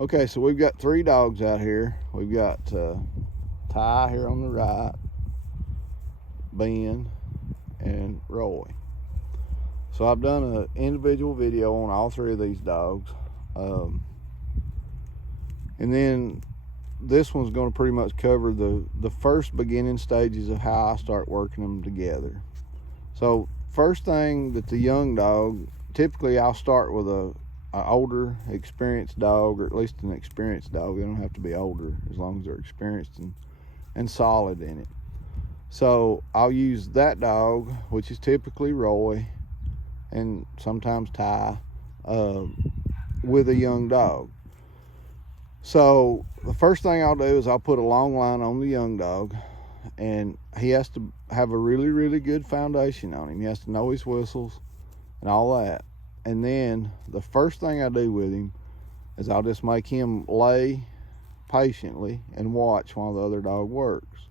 Okay, so we've got 3 dogs out here. We've got Ty here on the right, Ben, and Roy. So I've done an individual video on all 3 of these dogs. And then this one's going to pretty much cover the first beginning stages of how I start working them together. So first thing that the young dog, typically I'll start with an older experienced dog, or at least an experienced dog. They don't have to be older as long as they're experienced and solid in it. So I'll use that dog, which is typically Roy and sometimes Ty, with a young dog. So the first thing I'll do is I'll put a long line on the young dog, and he has to have a really, really good foundation on him. He has to know his whistles and all that. And then the first thing I do with him is I'll just make him lay patiently and watch while the other dog works.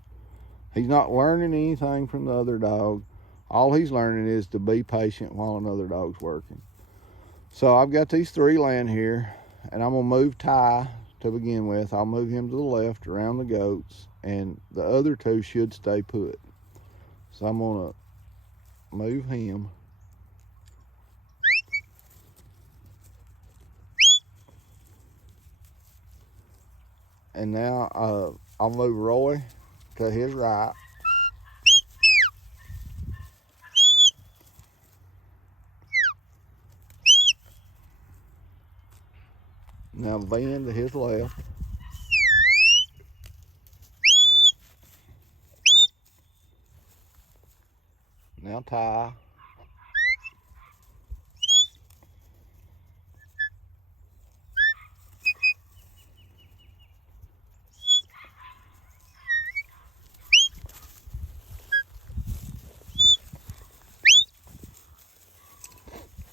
He's not learning anything from the other dog. All he's learning is to be patient while another dog's working. So I've got these 3 laying here, and I'm gonna move Ty to begin with. I'll move him to the left around the goats, and the other 2 should stay put. So I'm gonna move him. And now I'll move Roy to his right. Now Ben to his left. Now Ty.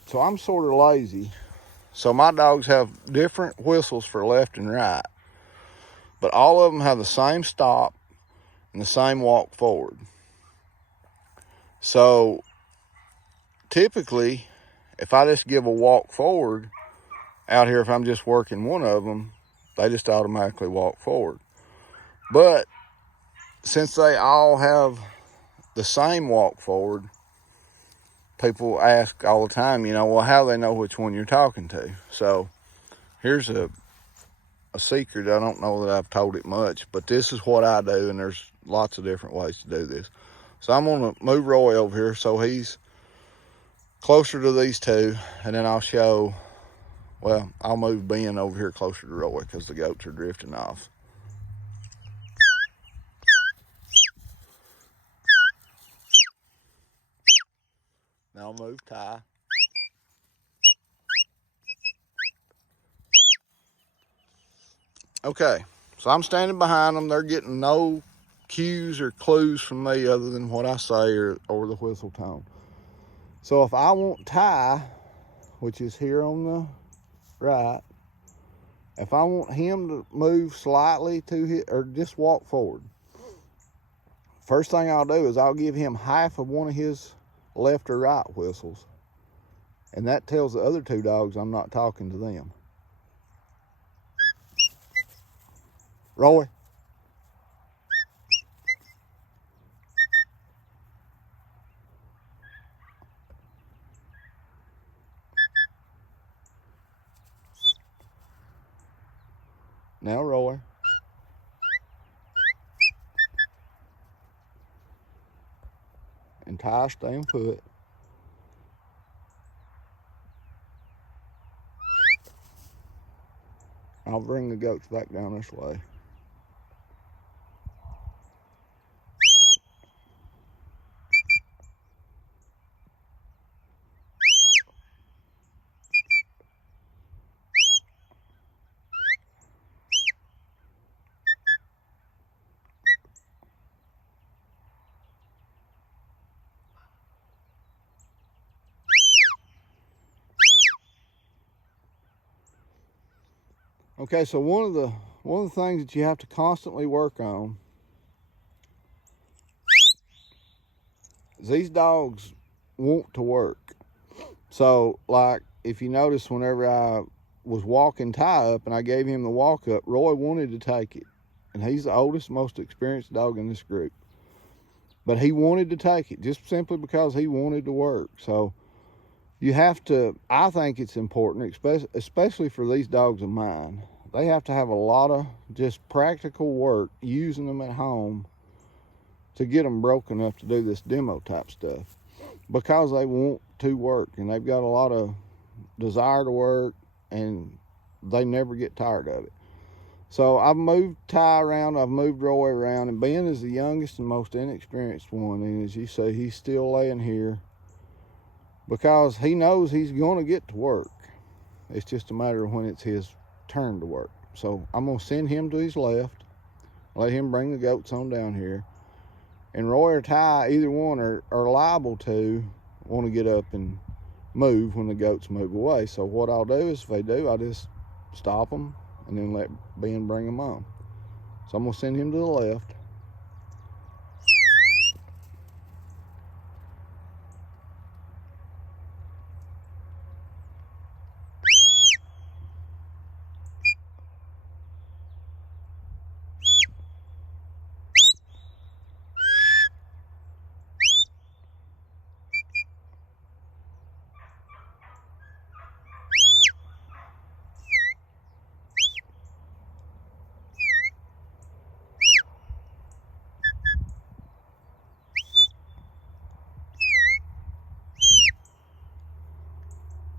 So I'm sort of lazy. So my dogs have different whistles for left and right, but all of them have the same stop and the same walk forward. So typically, if I just give a walk forward out here, if I'm just working one of them, they just automatically walk forward. But since they all have the same walk forward, people ask all the time, well, how do they know which one you're talking to? So here's a secret. I don't know that I've told it much, but this is what I do, and there's lots of different ways to do this. So I'm going to move Roy over here so he's closer to these 2, and then I'll move Ben over here closer to Roy because the goats are drifting off. Now I'll move Ty. Okay, so I'm standing behind them. They're getting no cues or clues from me other than what I say or the whistle tone. So if I want Ty, which is here on the right, if I want him to move slightly to his, or just walk forward, first thing I'll do is I'll give him half of one of his left or right whistles, and that tells the other 2 dogs I'm not talking to them. Roy. Now Roy. And Ty staying put. I'll bring the goats back down this way. Okay, so one of the things that you have to constantly work on is these dogs want to work. So like if you notice, whenever I was walking Ty up and I gave him the walk up, Roy wanted to take it. And he's the oldest, most experienced dog in this group. But he wanted to take it just simply because he wanted to work. So you have to, I think it's important, especially for these dogs of mine. They have to have a lot of just practical work using them at home to get them broken enough to do this demo type stuff, because they want to work and they've got a lot of desire to work and they never get tired of it. So I've moved Ty around, I've moved Roy around, and Ben is the youngest and most inexperienced one. And as you say, he's still laying here because he knows he's going to get to work. It's just a matter of when it's his turn to work. So I'm going to send him to his left, let him bring the goats on down here. And Roy or Ty, either one, are liable to want to get up and move when the goats move away. So what I'll do is, if they do, I'll just stop them and then let Ben bring them on. So I'm going to send him to the left.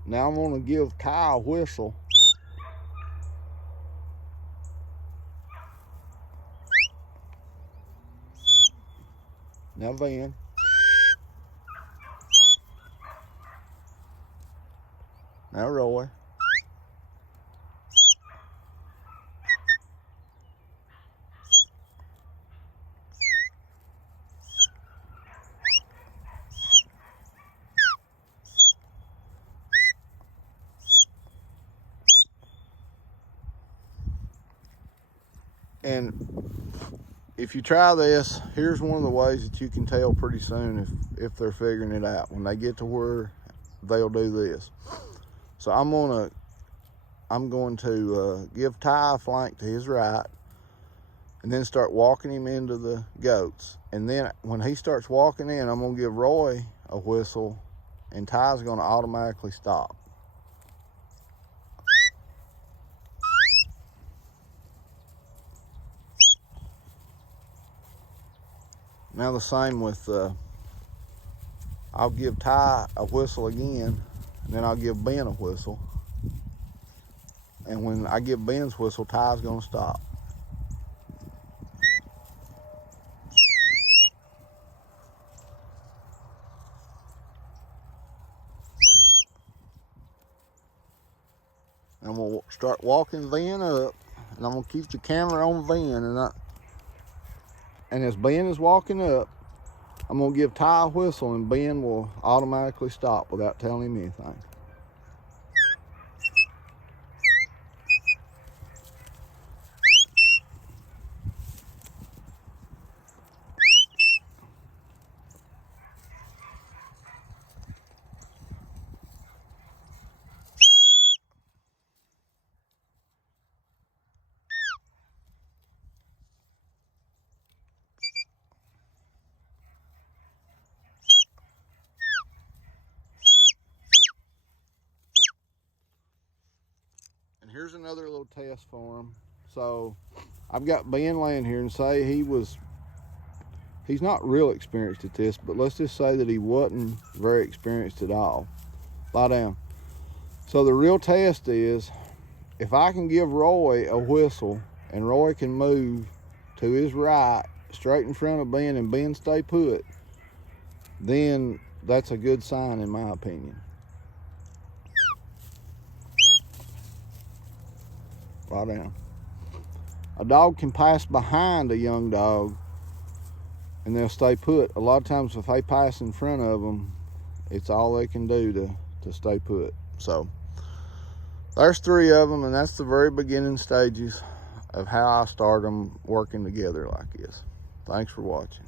Now I'm going to give Ty a whistle. Now Ben. Now Roy. And if you try this, here's one of the ways that you can tell pretty soon if they're figuring it out. When they get to where they'll do this. So I'm going to give Ty a flank to his right, and then start walking him into the goats. And then when he starts walking in, I'm going to give Roy a whistle, and Ty's going to automatically stop. Now the same with, I'll give Ty a whistle again, and then I'll give Ben a whistle. And when I give Ben's whistle, Ty's gonna stop. And we'll start walking Ben up, and I'm gonna keep the camera on Ben, and as Ben is walking up, I'm gonna give Ty a whistle, and Ben will automatically stop without telling him anything. And here's another little test for him. So I've got Ben laying here, and say he's not real experienced at this, but let's just say that he wasn't very experienced at all. Lie down. So the real test is, if I can give Roy a whistle and Roy can move to his right straight in front of Ben and Ben stay put, then that's a good sign in my opinion. Lie down. A dog can pass behind a young dog and they'll stay put. A lot of times if they pass in front of them, it's all they can do to stay put. So there's 3 of them, and that's the very beginning stages of how I start them working together like this. Thanks for watching.